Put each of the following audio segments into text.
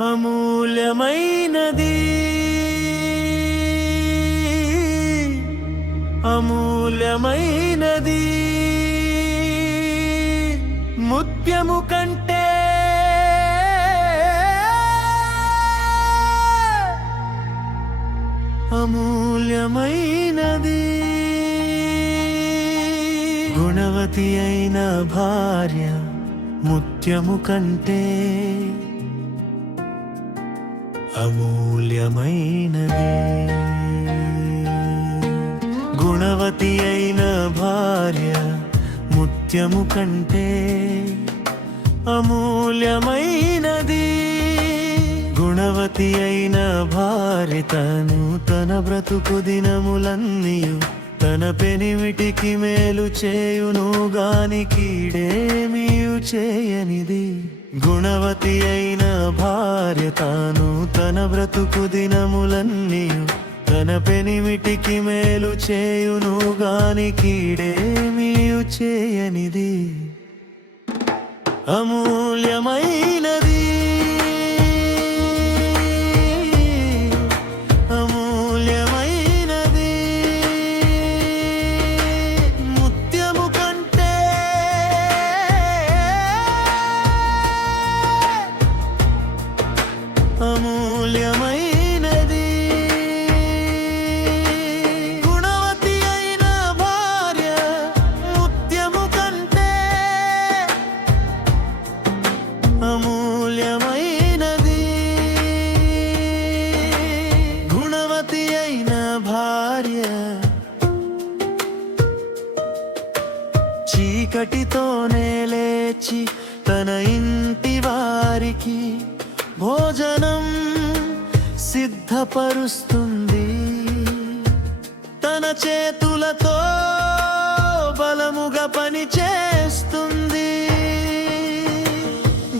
అమూల్యమైనది. అమూల్యమైనది. ముత్యము కంటే అమూల్యమైనది. గుణవతి అయిన భార్య ముత్యము కంటే అమూల్యమైనది. గుణవతి అయిన భార్య ముత్యము కంటే అమూల్యమైనది. గుణవతి అయిన భార్య తను తన బ్రతుకు దినములన్నీయు తన పెనిమిటికి మేలు చేయును గాని కీడేమీయు చేయనిది. గుణవతి అయిన భార్య తాను తన బ్రతుకు దినములన్నీ తన పెనిమిటికి మేలు చేయును గాని కీడేమీయు చేయనిది. అమూల్యమైన అమూల్యమైనది. గుణవతి అయిన భార్య ముత్యము కంటే అమూల్యమైనది. గుణవతి అయిన భార్య చీకటితోనే లేచి సిద్ధపరుస్తుంది తన చేతులతో బలముగా పని చేస్తుంది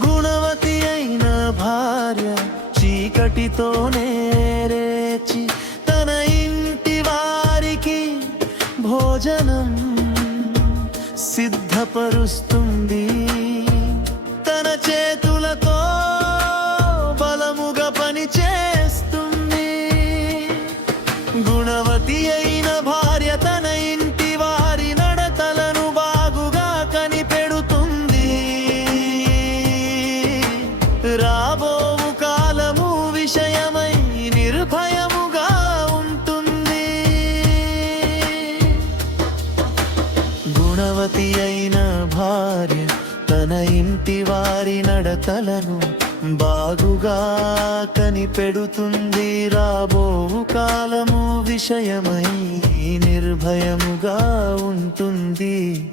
గుణవతి అయిన భార్య చీకటితో రేచి తన ఇంటి వారికి భోజనం సిద్ధపరుస్తుంది. భార్య తన ఇంటి వారి నడతలను బాగుగా కనిపెడుతుంది. రాబో కాలము విషయమై నిర్భయముగా ఉంటుంది.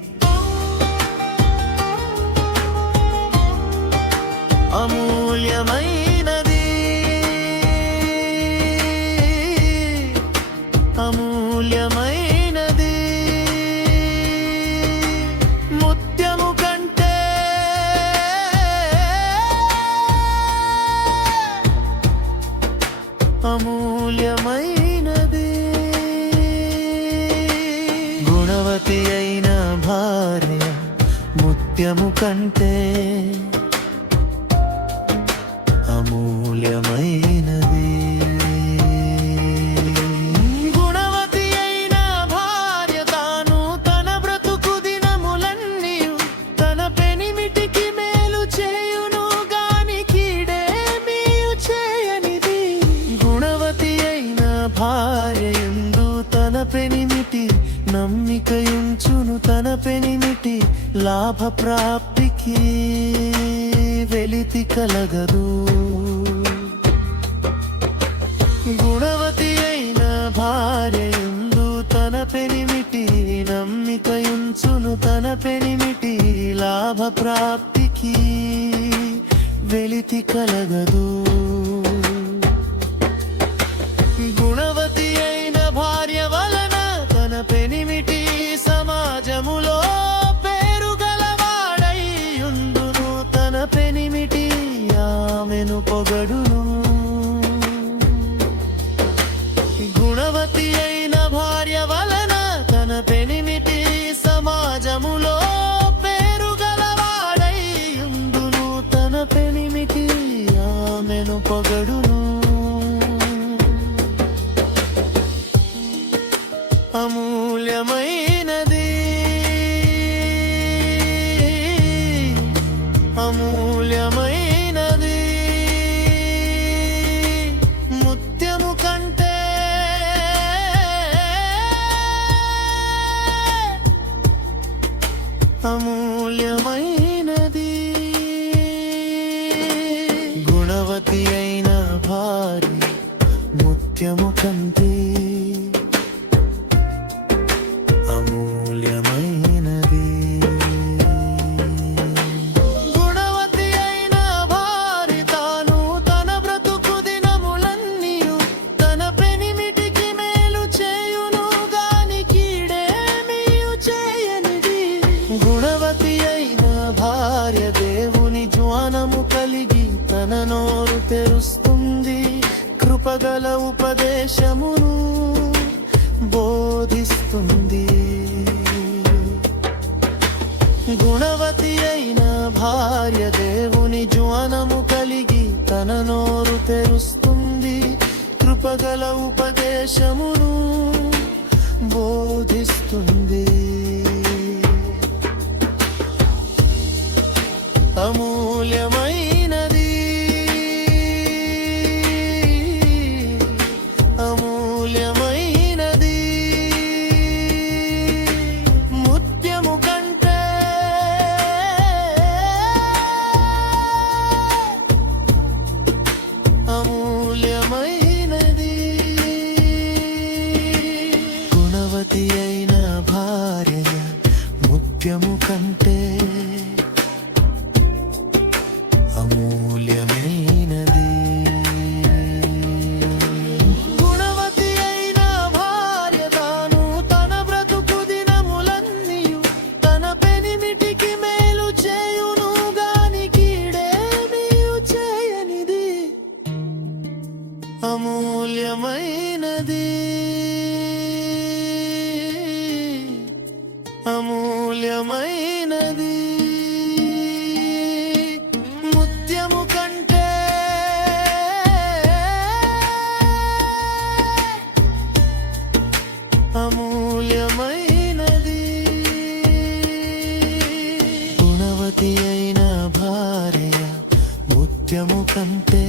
కంటే అమూల్యమైనది. గుణవతి అయిన భార్య తాను తన బ్రతుకు దినములన్నీయు తన పెనిమిటికి మేలు చేయును గాని కీడేమీయు చేయనిది. గుణవతి అయిన భార్య ఎందు తన పెనిమిటి నమ్మికయుంచును తన పెనిమిటి లాభ ప్రాప్తికి వెలితి కలగదు. గుణవతి అయిన భార్యందు తన పెనిమిటి నమ్మికయుంచును తన పెనిమిటి లాభ ప్రాప్తికి వెలితి కలగదు. పొగడు గొప్పగల ఉపదేశమును బోధిస్తుంది. గుణవతి అయిన భార్య దేవుని జ్వానము కలిగి తన నోరు తెరుస్తుంది. కృపగల ఉపదేశమును బోధిస్తుంది. నిత్యము కంటే నిత్యము కంటే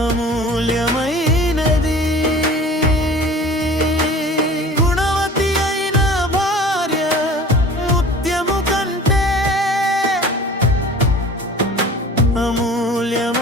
అమూల్యమైనది. గుణవతి అయిన భార్య ముత్యము కంటే అమూల్యమ